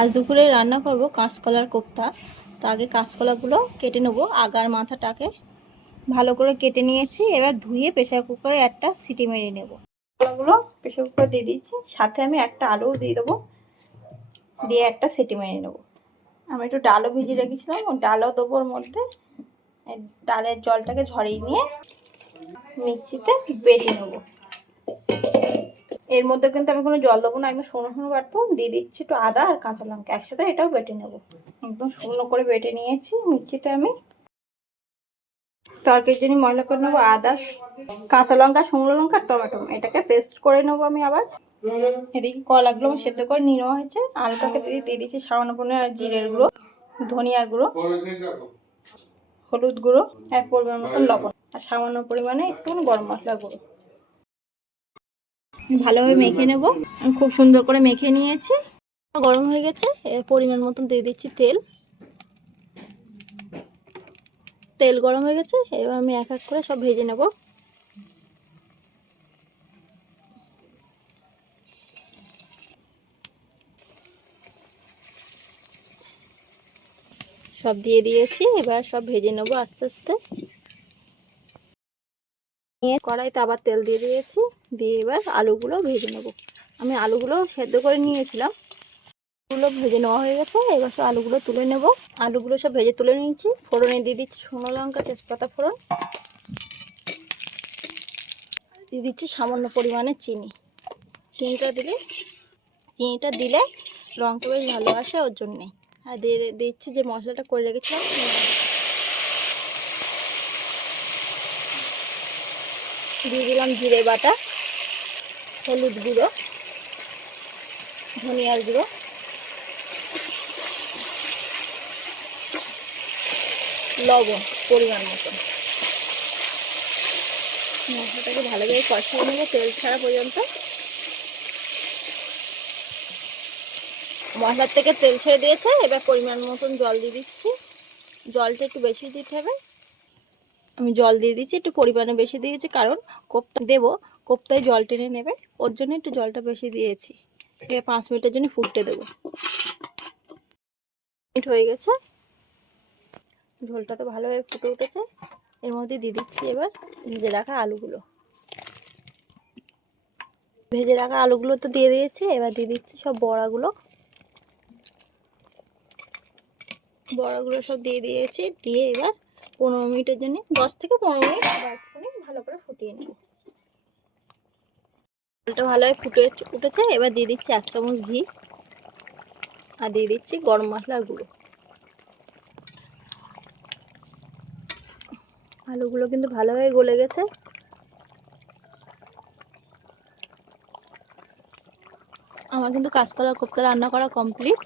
আজ দুপুরে রান্না করব কাঁচকলার কোপ্তা। তো আগে কাঁচকলাগুলো কেটে নেব, আগার মাথাটাকে ভালো করে কেটে নিয়েছি। এবার ধুয়ে প্রেসার কুকারে একটা সিটি মেরে নেব। কলাগুলো প্রেসার কুকারে দিয়ে দিয়েছি, সাথে আমি একটা আলুও দিয়ে দেবো, দিয়ে একটা সিটি মেরে নেব। আমি একটু ডালও ভিজিয়ে রেখেছিলাম, ওই ডালও দেবো ওর মধ্যে। ডালের জলটাকে ঝরিয়ে নিয়ে মিক্সিতে বেটে নেব। এর মধ্যে কিন্তু আমি কোনো জল দেবো না, একদম শুকনো শুকনো বাটবো। দিয়ে দিচ্ছি একটু আদা আর কাঁচা লঙ্কা, একসাথে এটাও বেটে নেব। একদম শুকনো করে বেটে নিয়েছি মিক্সিতে। আমি তরকারির জন্য মশলা করে নেবো আদা, কাঁচা লঙ্কা, শুকনো লঙ্কা, টমেটো, এটাকে পেস্ট করে নেবো আমি। আবার এদিকে কলাগুলো আমি সেদ্ধ করে নিয়ে নেওয়া হয়েছে। আলুটাকে দিয়ে দিচ্ছি সামান্য পরিমাণে জিরের গুঁড়ো, ধনিয়া গুঁড়ো, হলুদ গুঁড়ো, এক পরিমাণ মতন লবণ, আর সামান্য পরিমাণে একটু গরম মশলা গুঁড়ো। ভালোভাবে মেখে নেব। আমি খুব সুন্দর করে মেখে নিয়েছি। গরম হয়ে গেছে, এর পরিমাণ মতন দিয়ে দিচ্ছি তেল। তেল গরম হয়ে গেছে, এবার আমি এক এক করে সব ভেজে নেব। সব দিয়ে দিয়েছি, এবার সব ভেজে নেব আস্তে আস্তে। নিয়ে কড়াইতে আবার তেল দিয়ে দিয়েছি, দিয়ে এবার আলুগুলো ভেজে নেব। আমি আলুগুলো সেদ্ধ করে নিয়েছিলাম, আলুগুলো ভেজে নেওয়া হয়ে গেছে। এবার সব আলুগুলো তুলে নেব। আলুগুলো সব ভেজে তুলে নিয়েছি। ফোড়নে দিয়ে দিচ্ছি শুকনো লঙ্কা, তেজপাতা ফোড়ন, দিয়ে দিচ্ছি সামান্য পরিমাণে চিনি। চিনিটা দিলে রঙটা বেশ ভালো আসে, ওর জন্যে। আর দিয়ে দিচ্ছি যে মশলাটা করে রেখেছিলাম, দিয়ে দিলাম জিরে বাটা, হলুদ গুঁড়ো, ধনিয়ার গুঁড়ো, লবণ পরিমাণ মতন। মশলাটাকে ভালোভাবে কষিয়ে নেবো তেল ছাড়া পর্যন্ত। মশলার থেকে তেল ছেড়ে দিয়েছে, এবার পরিমাণ মতন জল দিয়ে দিচ্ছি। জলটা একটু বেশি দিতে হবে। আমি জল দিয়ে দিচ্ছি, একটু পরিমাণে বেশি দিয়েছি, কারণ কোপ্তা দেবো, কোপ্তায় জল টেনে নেবে, ওর জন্য একটু জলটা বেশি দিয়েছি। 5 মিনিটের জন্য ফুটতে দেবো। মিনিট হয়ে গেছে, ঝোলটা তো ভালোভাবে ফুটে উঠেছে। এর মধ্যে দিয়ে দিচ্ছি এবার ভেজে রাখা আলুগুলো। ভেজে রাখা আলুগুলো তো দিয়ে দিয়েছি, এবার দিয়ে দিচ্ছি সব বড়াগুলো। বড়াগুলো সব দিয়ে দিয়েছি, দিয়ে এবার 15 মিনিটের জন্য, 10 থেকে 15 মিনিট ভালো করে ফুটিয়ে নেব। ঝোলটা ভালোভাবে ফুটে উঠেছে, এবার দিয়ে দিচ্ছি 1 চামচ ঘি, আর দিয়ে দিচ্ছি গরম মশলার গুঁড়ো। আলুগুলো কিন্তু ভালোভাবে গলে গেছে। আমার কিন্তু কাঁচকলার কোপ্তা রান্না করা কমপ্লিট।